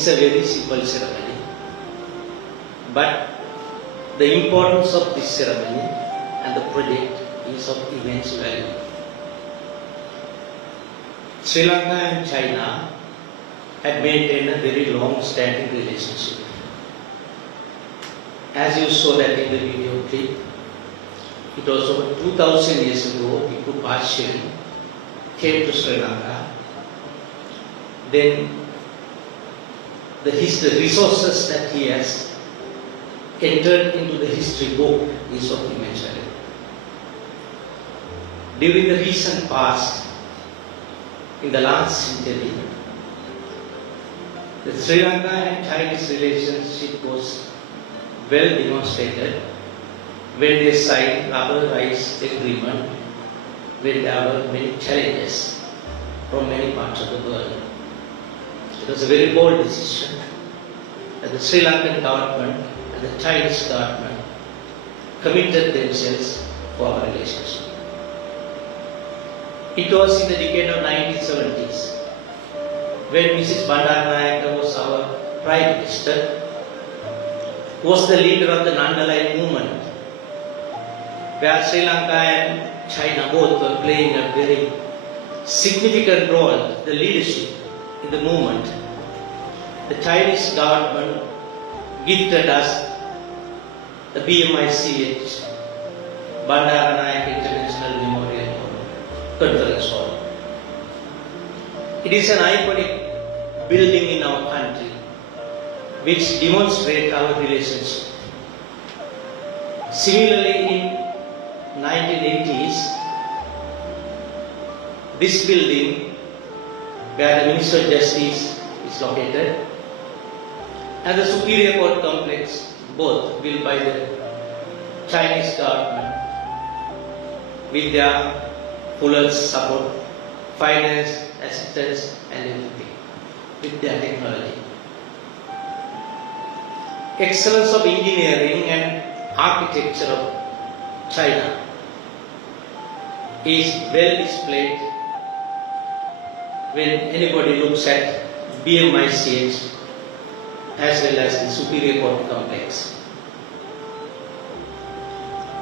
is a very simple ceremony, but the importance of this ceremony and the project is of immense value. Sri Lanka and China had maintained a very long-standing relationship. As you saw that in the video clip, it was over 2000 years ago, Bhikkhu Bhashyam came to Sri Lanka. Then the resources that he has entered into the history book is of immense value. During the recent past, in the last century, the Sri Lanka and Chinese relationship was well demonstrated when they signed rubber rights agreement when there were many challenges from many parts of the world. It was a very bold decision that the Sri Lankan government and the Chinese government committed themselves for our relationship. It was in the decade of 1970s when Mrs. Bandaranaike was our Prime Minister, was the leader of the non-aligned movement, where Sri Lanka and China both were playing a very significant role, the leadership in the movement. The Chinese government gifted us the BMICH, Bandaranaike International Memorial Conference Hall. It is an iconic building in our country which demonstrates our relationship. Similarly, in 1980s, this building where the Ministry of Justice is located and the Superior Court complex, both built by the Chinese government with their full support, finance, assistance and everything with their technology. Excellence of engineering and architecture of China is well displayed when anybody looks at BMICH as well as the Superior Court complex.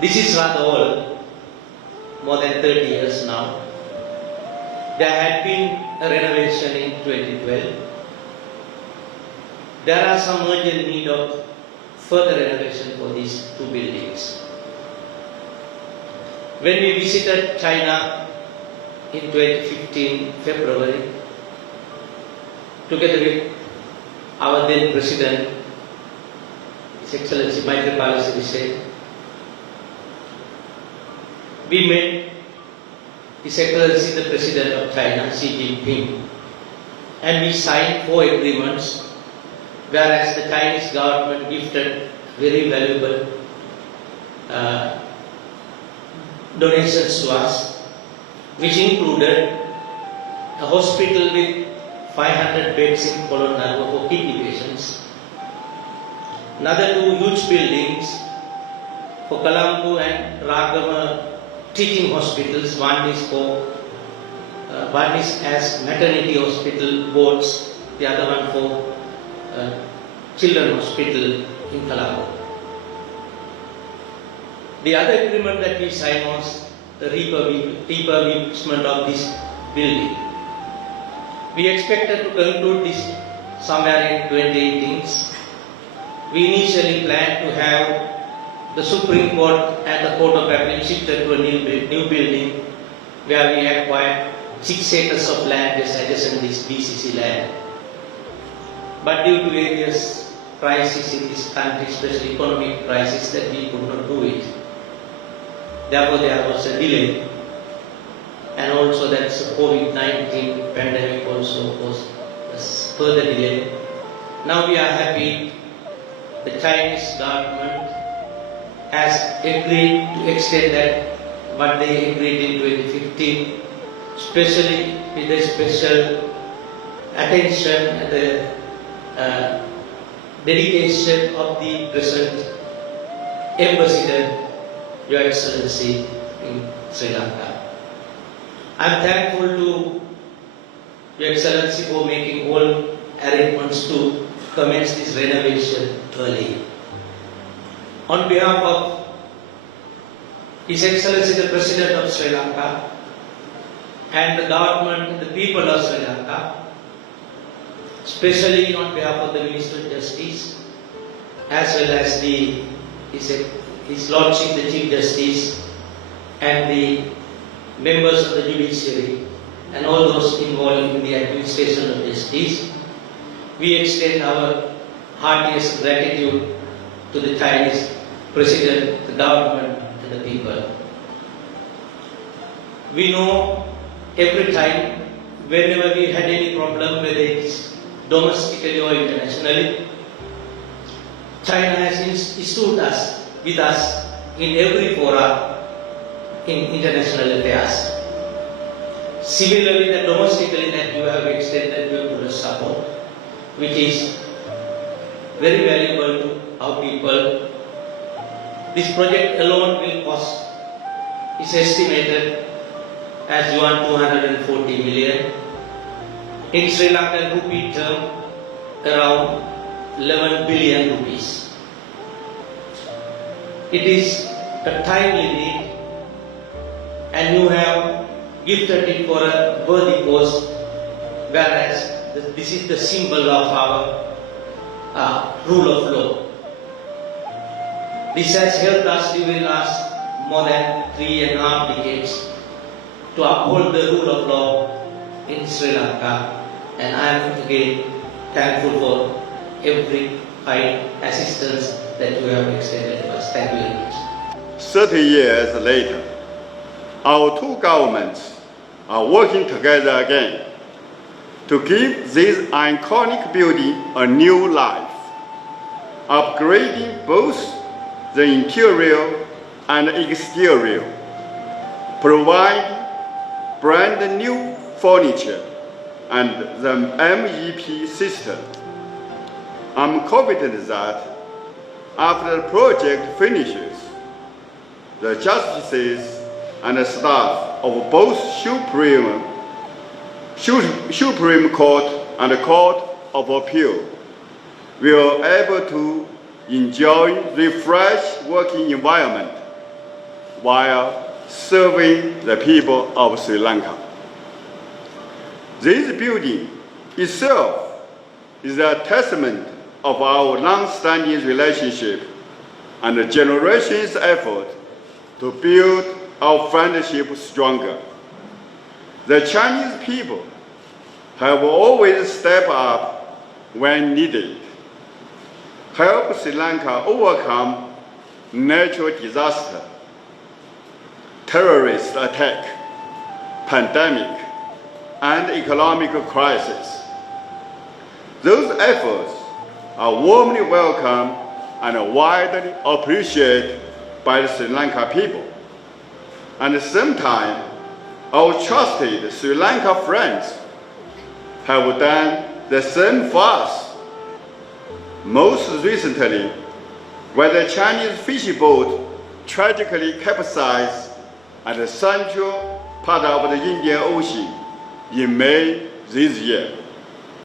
This is rather old, more than 30 years now. There had been a renovation in 2012. There are some urgent need of further renovation for these two buildings. When we visited China in 2015 February, together with our then President, His Excellency Maithripala Sirisena, we met His Excellency the President of China, Xi Jinping, and we signed 4 agreements, whereas the Chinese government gifted very valuable donations to us, which included a hospital with 500 beds in Colonado for kidney patients, another 2 huge buildings for Colombo and Ragama teaching hospitals. One is as maternity hospital wards, the other one for children hospital in Colombo. The other agreement that we signed was the refurbishment of this building. We expected to conclude this somewhere in 2018. We initially planned to have the Supreme Court and the Court of Appeal shifted to a new building where we acquired 6 acres of land just adjacent this BCC land. But due to various crises in this country, especially economic crisis, that we could not do it. Therefore, there was a delay, and also that the COVID-19 pandemic also was a further delay. Now we are happy the Chinese government has agreed to extend that what they agreed in 2015, especially with the special attention and the dedication of the present ambassador, Your Excellency in Sri Lanka. I am thankful to Your Excellency for making all arrangements to commence this renovation early. On behalf of His Excellency the President of Sri Lanka and the government and the people of Sri Lanka, especially on behalf of the Minister of Justice, as well as His Lordship the Chief Justice and the members of the judiciary and all those involved in the administration of justice, we extend our heartiest gratitude to the Chinese President, the government and the people. We know every time, whenever we had any problem, whether it's domestically or internationally, China has stood with us in every fora in international affairs. Similarly, the domestically that you have extended your support, which is very valuable to our people. This project alone will cost, is estimated as 240 million. In Sri Lankan rupee term, around 11 billion rupees. It is a timely need, and you have gifted it for a worthy cause, whereas this is the symbol of our rule of law. This has helped us during last more than 3.5 decades to uphold the rule of law in Sri Lanka, and I am again thankful for every kind assistance that you have extended to us. Thank you very much. 30 years later, our two governments are working together again to give this iconic building a new life, upgrading both the interior and exterior, providing brand new furniture and the MEP system. I'm confident that after the project finishes, the justices and the staff of both Supreme Court and the Court of Appeal will be able to enjoy refreshed working environment while serving the people of Sri Lanka. This building itself is a testament of our long-standing relationship and the generations' effort to build our friendship stronger. The Chinese people have always stepped up when needed, help Sri Lanka overcome natural disaster, terrorist attack, pandemic, and economic crisis. Those efforts are warmly welcomed and widely appreciated by the Sri Lanka people. And at the same time, our trusted Sri Lanka friends have done the same for us. Most recently, when the Chinese fishing boat tragically capsized at the central part of the Indian Ocean in May this year.